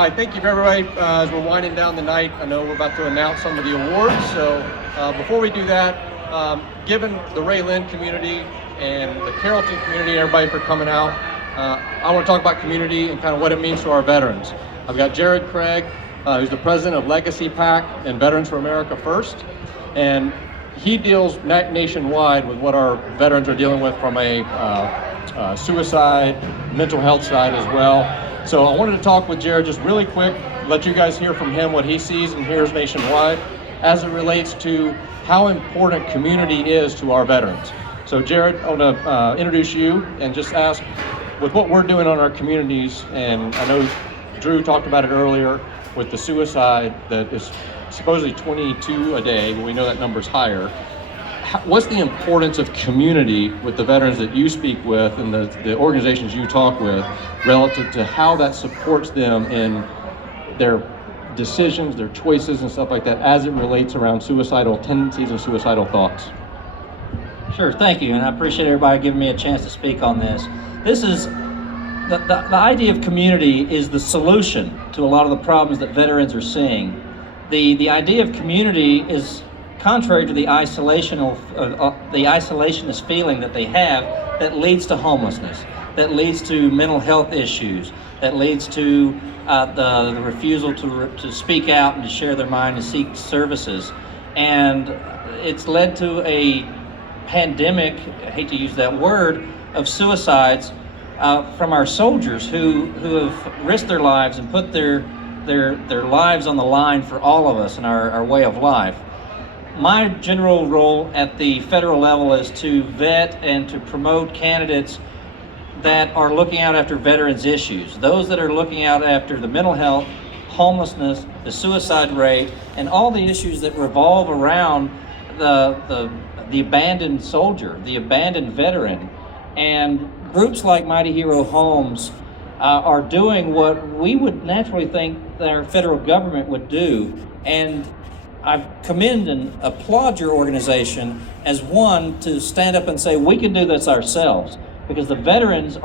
Hi, thank you everybody. As we're winding down the night, I know we're about to announce some of the awards. So before we do that, given the Ray Lynn community and the Carrollton community, everybody for coming out, I want to talk about community and kind of what it means to our veterans. I've got Jared Craig, who's the president of Legacy PAC and Veterans for America First. And he deals nationwide with what our veterans are dealing with from a suicide, mental health side as well. So I wanted to talk with Jared just really quick, let you guys hear from him what he sees and hears nationwide as it relates to how important community is to our veterans. So Jared, I want to introduce you and just ask, with what we're doing on our communities, and I know Drew talked about it earlier with the suicide that is supposedly 22 a day, but we know that number's higher. What's the importance of community with the veterans that you speak with and the organizations you talk with relative to how that supports them in their decisions, their choices and stuff like that as it relates around suicidal tendencies and suicidal thoughts? Sure, thank you, and I appreciate everybody giving me a chance to speak on this. This is, the idea of community is the solution to a lot of the problems that veterans are seeing. The idea of community is contrary to the isolationist feeling that they have that leads to homelessness, that leads to mental health issues, that leads to the refusal to speak out and to share their mind and seek services. And it's led to a pandemic, I hate to use that word, of suicides from our soldiers who have risked their lives and put their lives on the line for all of us and our way of life. My general role at the federal level is to vet and to promote candidates that are looking out after veterans' issues, those that are looking out after the mental health, homelessness, the suicide rate, and all the issues that revolve around the abandoned soldier, the abandoned veteran. And groups like Mighty Hero Homes are doing what we would naturally think that our federal government would do. And I commend and applaud your organization as one to stand up and say, we can do this ourselves, because the veterans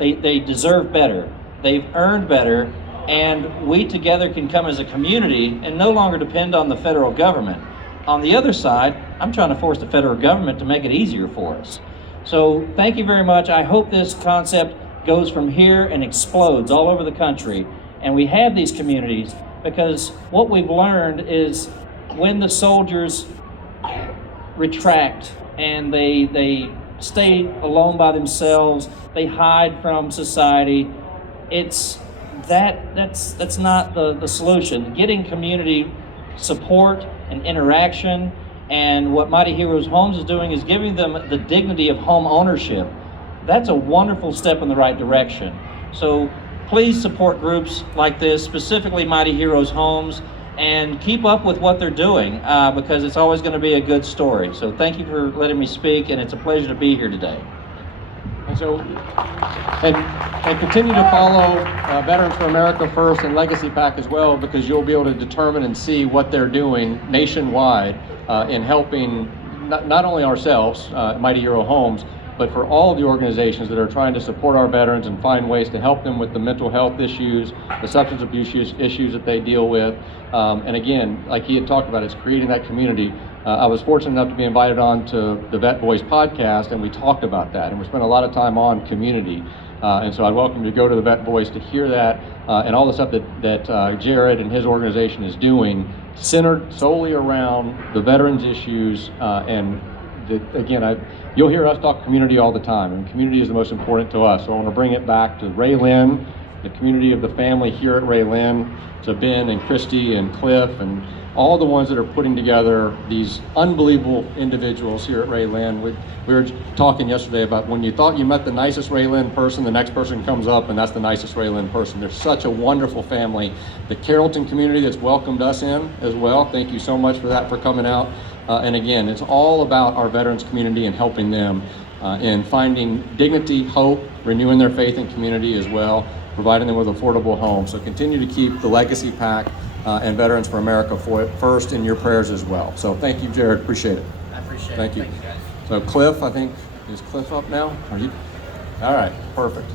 they deserve better. They've earned better, and we together can come as a community and no longer depend on the federal government. On the other side, I'm trying to force the federal government to make it easier for us. So thank you very much. I hope this concept goes from here and explodes all over the country. And we have these communities, because what we've learned is when the soldiers retract and they stay alone by themselves, they hide from society, that's not the solution. Getting community support and interaction, and what Mighty Heroes Homes is doing is giving them the dignity of home ownership. That's a wonderful step in the right direction. So please support groups like this, specifically Mighty Heroes Homes, and keep up with what they're doing, because it's always going to be a good story. So thank you for letting me speak, and it's a pleasure to be here today. And so, and continue to follow Veterans for America First and Legacy PAC as well, because you'll be able to determine and see what they're doing nationwide in helping not only ourselves, Mighty Hero Homes, but for all the organizations that are trying to support our veterans and find ways to help them with the mental health issues, the substance abuse issues that they deal with. And again, like he had talked about, it's creating that community. I was fortunate enough to be invited on to the Vet Voice podcast, and we talked about that, and we spent a lot of time on community. And so I'd welcome you to go to the Vet Voice to hear that and all the stuff that Jared and his organization is doing, centered solely around the veterans' issues. You'll hear us talk community all the time, and community is the most important to us. So I want to bring it back to Ray Lynn, the community of the family here at Ray Lynn, to Ben and Christy and Cliff and all the ones that are putting together these unbelievable individuals here at Ray Lynn. We were talking yesterday about when you thought you met the nicest Ray Lynn person, the next person comes up and that's the nicest Ray Lynn person. They're such a wonderful family. The Carrollton community that's welcomed us in as well, thank you so much for that, for coming out. And again, it's all about our veterans community and helping them in finding dignity, hope, renewing their faith in community as well, providing them with affordable homes. So continue to keep the Legacy PAC and Veterans for America first in your prayers as well. So thank you, Jared. Appreciate it. I appreciate it. Thank you. Thank you, guys. So Cliff, I think, is Cliff up now? Are you? All right, perfect.